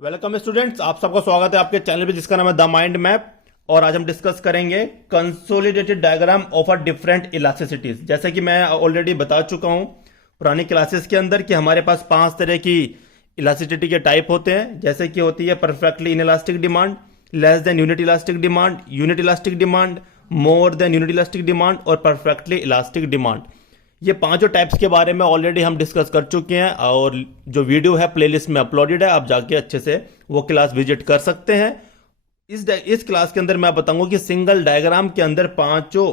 Welcome students, आप सबका स्वागत है आपके चैनल पे जिसका नाम है द माइंड मैप। और आज हम डिस्कस करेंगे consolidated diagram of a different इलास्टिसिटीज। जैसे कि मैं ऑलरेडी बता चुका हूं पुरानी क्लासेस के अंदर कि हमारे पास 5 तरह की इलास्टिसिटी के टाइप होते हैं। जैसे कि होती है perfectly inelastic demand, less than unit elastic demand, unit elastic demand, more than unit elastic demand और परफेक्टली इलास्टिक डिमांड। ये पांचों टाइप्स के बारे में ऑलरेडी हम डिस्कस कर चुके हैं और जो वीडियो है प्लेलिस्ट में अपलोडेड है, आप जाके अच्छे से वो क्लास विजिट कर सकते हैं। इस क्लास के अंदर मैं बताऊंगा कि सिंगल डायग्राम के अंदर पांचों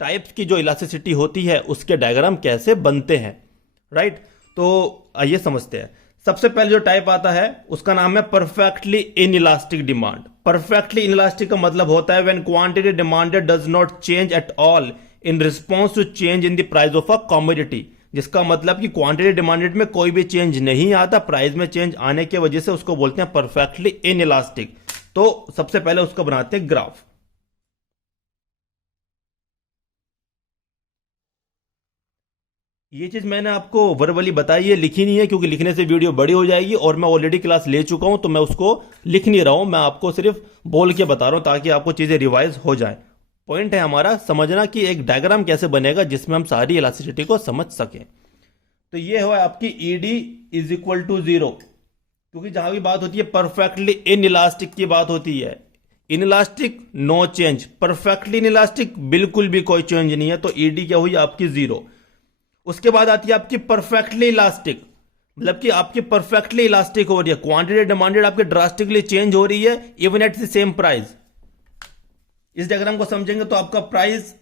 टाइप्स की जो इलास्टिसिटी होती है उसके डायग्राम कैसे बनते हैं। राइट, तो आइए समझते हैं। सबसे पहले जो टाइप आता है उसका नाम है perfectly inelastic demand. Perfectly inelastic का मतलब होता है when quantity demanded does not change at all in response to change in the price of a commodity. जिसका मतलब कि क्वांटिटी डिमांडेड में कोई भी चेंज नहीं आता, प्राइस में चेंज आने की वजह से उसको बोलते हैं परफेक्टली इनइलास्टिक। तो सबसे पहले उसको बनाते हैं ग्राफ। ये चीज मैंने आपको वर्बली बताई है, लिखी नहीं है क्योंकि लिखने से वीडियो बड़ी हो जाएगी और मैं ऑलरेडी क्लास ले चुका हूं तो मैं उसको लिख नहीं रहा हूं, मैं आपको सिर्फ बोल के बता रहा हूं ताकि आपको चीजें रिवाइज हो जाए। पॉइंट है हमारा समझना कि एक डायग्राम कैसे बनेगा जिसमें हम सारी इलास्टिसिटी को समझ सकें। तो ये है आपकी ईडी इज इक्वल टू 0, क्योंकि जहां भी बात होती है परफेक्टली इन इलास्टिक की बात होती है। Inelastic no change, perfectly inelastic भी कोई चेंज नहीं है, तो ईडी क्या हुई आपकी 0। उसके बाद आती है आपकी परफेक्टली इलास्टिक, मतलब कि आपकी परफेक्टली इलास्टिक हो रही है, क्वांटिटी डिमांडेड आपके ड्रास्टिकली चेंज हो रही है even at the same price. इस डायग्राम को समझेंगे तो आपका प्राइस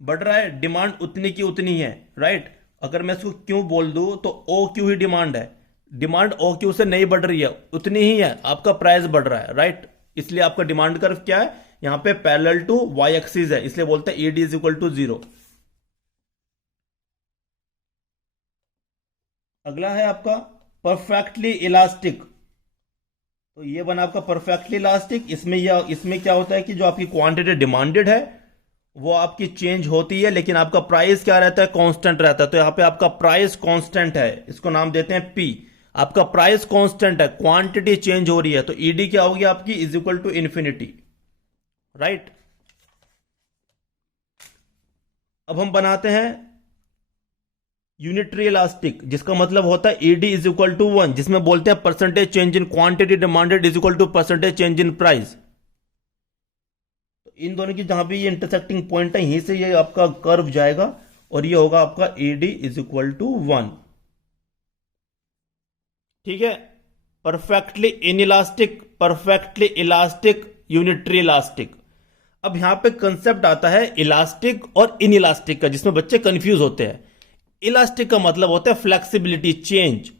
बढ़ रहा है, डिमांड उतनी की उतनी है। राइट, अगर मैं इसको क्यों बोल दूं तो ओ क्यू ही डिमांड है, डिमांड ओ क्यू से नहीं बढ़ रही है, उतनी ही है, आपका प्राइस बढ़ रहा है। राइट, इसलिए आपका डिमांड कर्व क्या है यहां पे पैरेलल टू वाई एक्सिस है, इसलिए बोलते हैं ईडी इज इक्वल टू 0। अगला है आपका परफेक्टली इलास्टिक। तो ये बना आपका परफेक्टली इलास्टिक। इसमें क्या होता है कि जो आपकी क्वांटिटी डिमांडेड है वो आपकी चेंज होती है लेकिन आपका प्राइस क्या रहता है, कांस्टेंट रहता है। तो यहां पे आपका प्राइस कांस्टेंट है, इसको नाम देते हैं पी। आपका प्राइस कांस्टेंट है, क्वांटिटी चेंज हो रही है, तो ईडी क्या होगी आपकी is equal to infinity. Right, अब हम बनाते हैं यूनिटरी इलास्टिक, जिसका मतलब होता है ईडी इज इक्वल टू 1, जिसमें बोलते हैं percentage change in quantity demanded is equal to percentage change in price. तो इन दोनों की जहां भी ये इंटरसेक्टिंग पॉइंट है यहीं से ये आपका कर्व जाएगा और ये होगा आपका ईडी इज इक्वल टू 1। ठीक है, perfectly inelastic, perfectly elastic, unitary elastic. अब यहां पे कंसेप्ट आता है इलास्टिक और इनइलास्टिक का, जिसमें बच्चे कंफ्यूज होते हैं। इलास्टिक का मतलब होता है फ्लेक्सिबिलिटी, चेंज।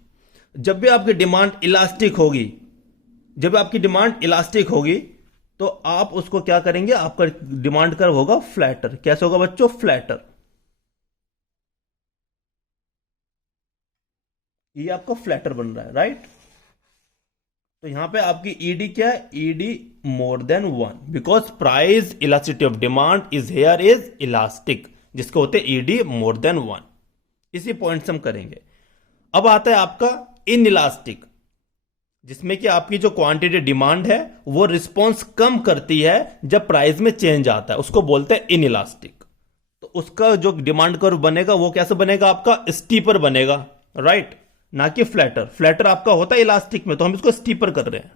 जब भी आपकी डिमांड इलास्टिक होगी, जब आपकी डिमांड इलास्टिक होगी तो आप उसको क्या करेंगे, आपका डिमांड कर्व होगा फ्लैटर। कैसे होगा बच्चों, फ्लैटर। ये आपका फ्लैटर बन रहा है। राइट, तो यहां पे आपकी ईडी क्या है, ED more than 1, because price elasticity of demand is here is elastic, जिसको होते हैं ईडी मोर देन 1। इसी पॉइंट से हम करेंगे। अब आता है आपका इन इलास्टिक, जिसमें कि आपकी जो क्वांटिटी डिमांड है वो रिस्पॉन्स कम करती है जब प्राइस में चेंज आता है, उसको बोलते हैं इन इलास्टिक। तो उसका जो डिमांड कर्व बनेगा वो कैसे बनेगा, आपका स्टीपर बनेगा। राइट, ना कि फ्लैटर। फ्लैटर आपका होता है इलास्टिक में, तो हम इसको स्टीपर कर रहे हैं।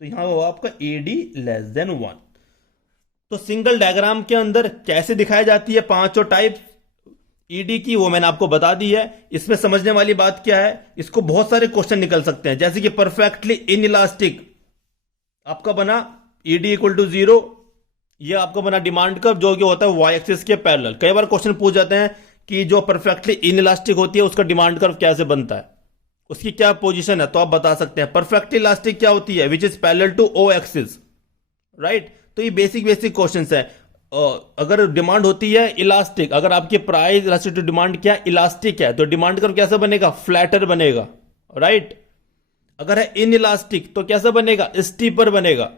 तो यहां होगा आपका ईडी लेस देन 1। तो सिंगल डायग्राम के अंदर कैसे दिखाई जाती है पांचों टाइप ईडी की, वो मैंने आपको बता दी है। इसमें समझने वाली बात क्या है, इसको बहुत सारे क्वेश्चन निकल सकते हैं। जैसे कि परफेक्टली इन इलास्टिक आपका बना ईडी इक्वल टू 0, ये आपका बना डिमांड कर्व जो कि होता है वाई एक्सिस के पैरेलल। कई बार क्वेश्चन पूछ जाते हैं कि जो परफेक्टली इन इलास्टिक होती है उसका डिमांड कर्व कैसे बनता है, उसकी क्या पोजीशन है, तो आप बता सकते हैं परफेक्टली इलास्टिक क्या होती है, which is parallel to O axis. Right, तो ये बेसिक क्वेश्चंस है। अगर डिमांड होती है इलास्टिक, अगर आपकी प्राइस इलास्टिक डिमांड क्या इलास्टिक है, तो डिमांड कर्व कैसा बनेगा, फ्लैटर बनेगा। राइट, अगर है इन इलास्टिक तो कैसा बनेगा, स्टीपर बनेगा।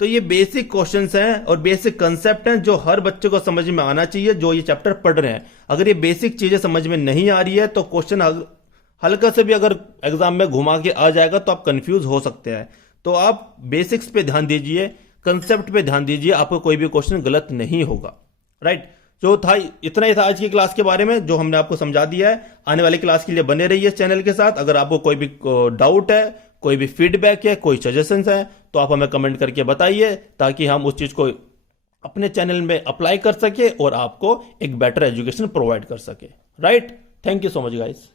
तो ये बेसिक क्वेश्चंस हैं और बेसिक कंसेप्ट हैं जो हर बच्चे को समझ में आना चाहिए जो ये चैप्टर पढ़ रहे हैं। अगर ये बेसिक चीजें समझ में नहीं आ रही है तो क्वेश्चन हल्का से भी अगर एग्जाम में घुमा के आ जाएगा तो आप कंफ्यूज हो सकते हैं। तो आप बेसिक्स पे ध्यान दीजिए, कंसेप्ट पे ध्यान दीजिए, आपको कोई भी क्वेश्चन गलत नहीं होगा। राइट, जो था इतना ही था आज की क्लास के बारे में, जो हमने आपको समझा दिया है। आने वाली क्लास के लिए बने रहिए इस चैनल के साथ। अगर आपको कोई भी डाउट है, कोई भी फीडबैक है, कोई सजेशंस है, तो आप हमें कमेंट करके बताइए ताकि हम उस चीज को अपने चैनल में अप्लाई कर सके और आपको एक बेटर एजुकेशन प्रोवाइड कर सके। Right, thank you so much guys.